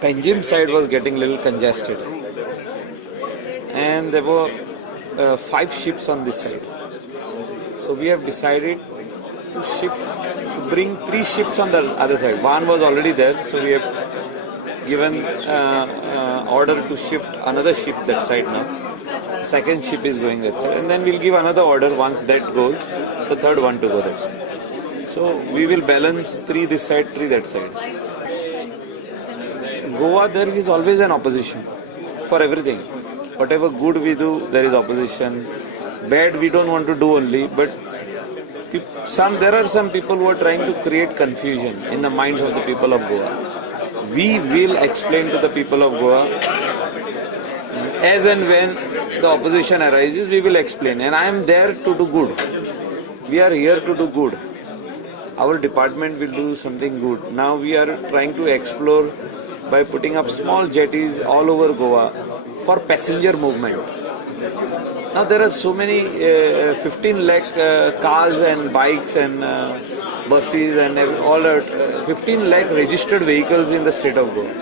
Panjim side was getting a little congested, and there were 5 ships on this side. So we have decided to bring 3 ships on the other side. One was already there, so we have given order to shift another ship that side now. Second ship is going that side, and then we'll give another order once that goes, the third one to go that side. So we will balance 3 this side, 3 that side. Goa, there is always an opposition for everything. Whatever good we do, there is opposition. Bad we don't want to do only, but there are some people who are trying to create confusion in the minds of the people of Goa. We will explain to the people of Goa as and when the opposition arises, we will explain. And I am there to do good. We are here to do good. Our department will do something good. Now we are trying to explore by putting up small jetties all over Goa for passenger movement. Now there are so many 15 lakh cars and bikes and buses and all 15 lakh registered vehicles in the state of Goa.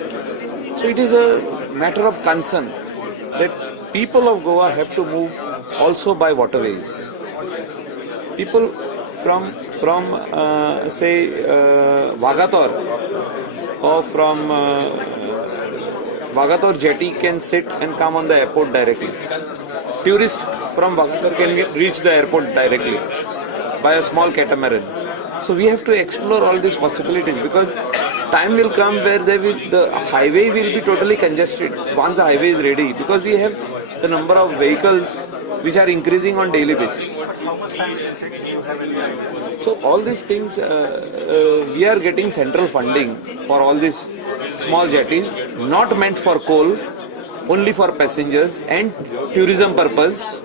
So it is a matter of concern that people of Goa have to move also by waterways. People from say Vagator or from Vagator jetty can sit and come on the airport directly. Tourists from Vagator can reach the airport directly by a small catamaran. So we have to explore all these possibilities, because time will come where the highway will be totally congested once the highway is ready, because we have the number of vehicles which are increasing on daily basis. So all these things, we are getting central funding for all these small jetties, not meant for coal, only for passengers and tourism purpose.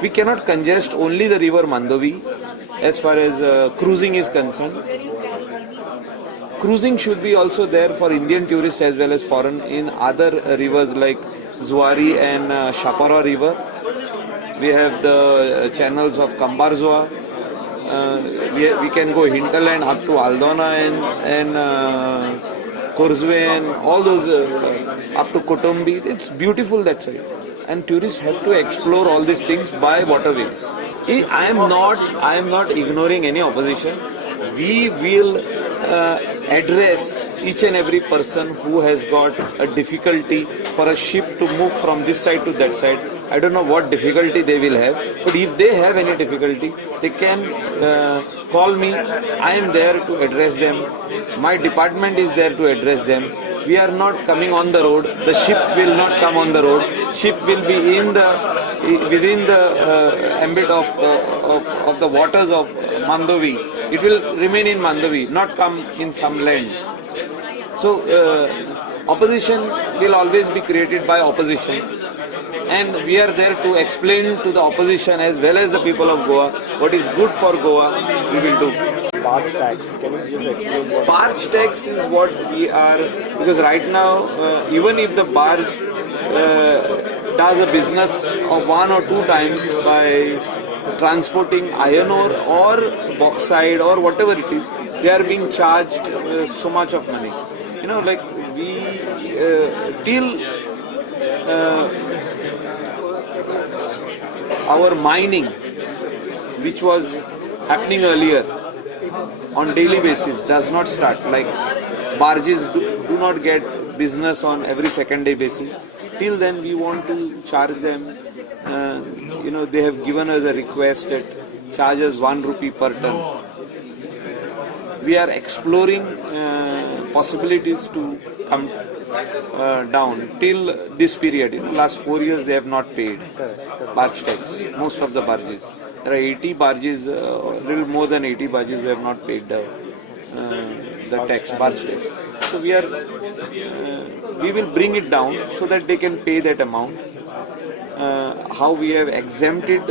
We cannot congest only the river Mandovi as far as cruising is concerned. Cruising should be also there for Indian tourists as well as foreign in other rivers like Zuari and Shapara river. We have the channels of Kambarzwa. We can go hinterland up to Aldona and Kurzwe and all those up to Kotumbi. It's beautiful that side, and tourists have to explore all these things by waterways. I am not ignoring any opposition. We will address each and every person who has got a difficulty for a ship to move from this side to that side. I don't know what difficulty they will have, but if they have any difficulty, they can call me. I am there to address them. My department is there to address them. We are not coming on the road. The ship will not come on the road. Ship will be within the ambit of the waters of Mandovi. It will remain in Mandovi, not come in some land. So opposition will always be created by opposition, and we are there to explain to the opposition as well as the people of Goa what is good for Goa. We will do. Barge tax. Can you just explain what? Barge tax is what we are, because right now even if the barge does a business of 1 or 2 times by transporting iron ore or bauxite or whatever it is, they are being charged so much of money. You know, like we till our mining, which was happening earlier on daily basis, does not start. Like barges do not get business on every second day basis. Till then we want to charge them. You know, they have given us a request that charges 1 rupee per ton. We are exploring possibilities to come down till this period. In the last 4 years they have not paid barge tax, most of the barges. There are 80 barges, a little more than 80 barges who have not paid the tax, barge tax. So we will bring it down so that they can pay that amount. How we have exempted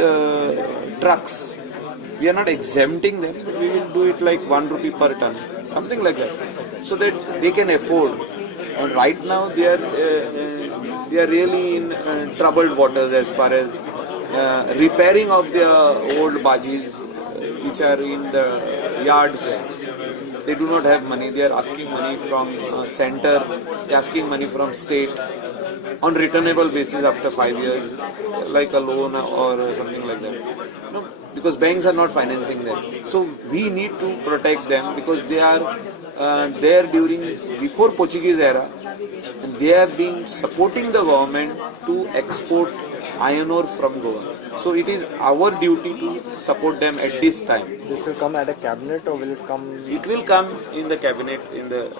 trucks, we are not exempting them, but we will do it like 1 rupee per ton, something like that, so that they can afford. And right now they are really in troubled waters as far as repairing of their old barges which are in the yards. They do not have money. They are asking money from center, they are asking money from state on returnable basis after 5 years, like a loan or something like that. No, because banks are not financing them. So we need to protect them because they are there before Portuguese era, and they have been supporting the government to export iron ore from Goa. So it is our duty to support them at this time. This will come at a cabinet or will it come? It will come in the cabinet in the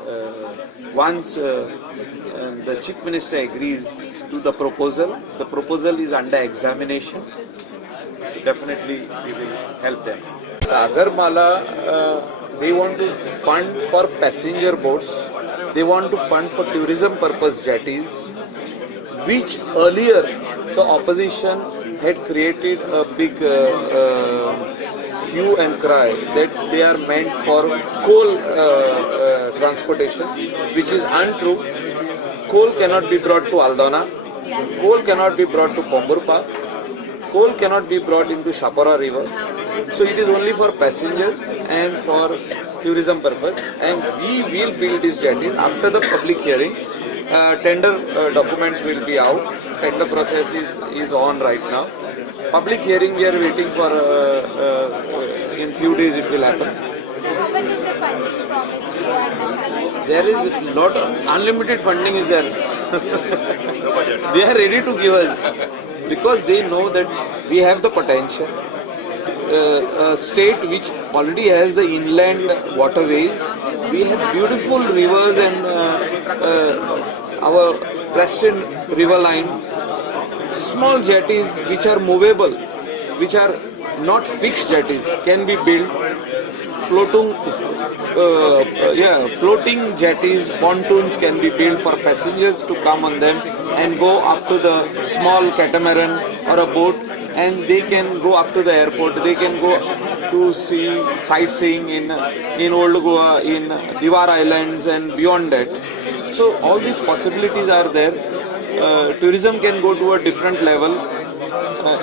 once the chief minister agrees to the proposal. The proposal is under examination. Definitely we will help them. Sagarmala, they want to fund for passenger boats. They want to fund for tourism purpose jetties, which earlier the opposition had created a big hue and cry that they are meant for coal transportation, which is untrue. Coal cannot be brought to Aldona, coal cannot be brought to Pomburpa, coal cannot be brought into Shapara river. So it is only for passengers and for tourism purpose, and we will build these jetties after the public hearing. Tender documents will be out. Tender process is on right now. Public hearing we are waiting for. In few days it will happen. How much is the funding promised to Goa in this financial? There is lot of unlimited funding is there. They are ready to give us because they know that we have the potential. A state which already has the inland waterways, we have beautiful rivers and our Preston river line, small jetties which are movable, which are not fixed jetties, can be built. Floating jetties, pontoons can be built for passengers to come on them and go up to the small catamaran or a boat, and they can go up to the airport. They can go to see sightseeing in Old Goa, in Diwar Islands and beyond that. So all these possibilities are there. Tourism can go to a different level.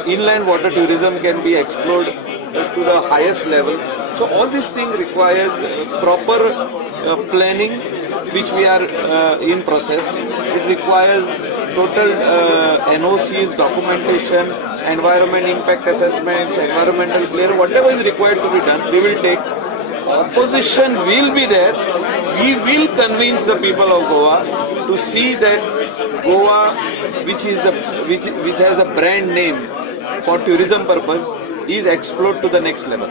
Inland water tourism can be explored to the highest level. So all these things requires proper planning, which we are in process. It requires total NOCs, documentation, environment impact assessments, environmental clear, whatever is required to be done, we will take. Opposition will be there. We will convince the people of Goa to see that Goa, which has a brand name for tourism purpose, is explored to the next level.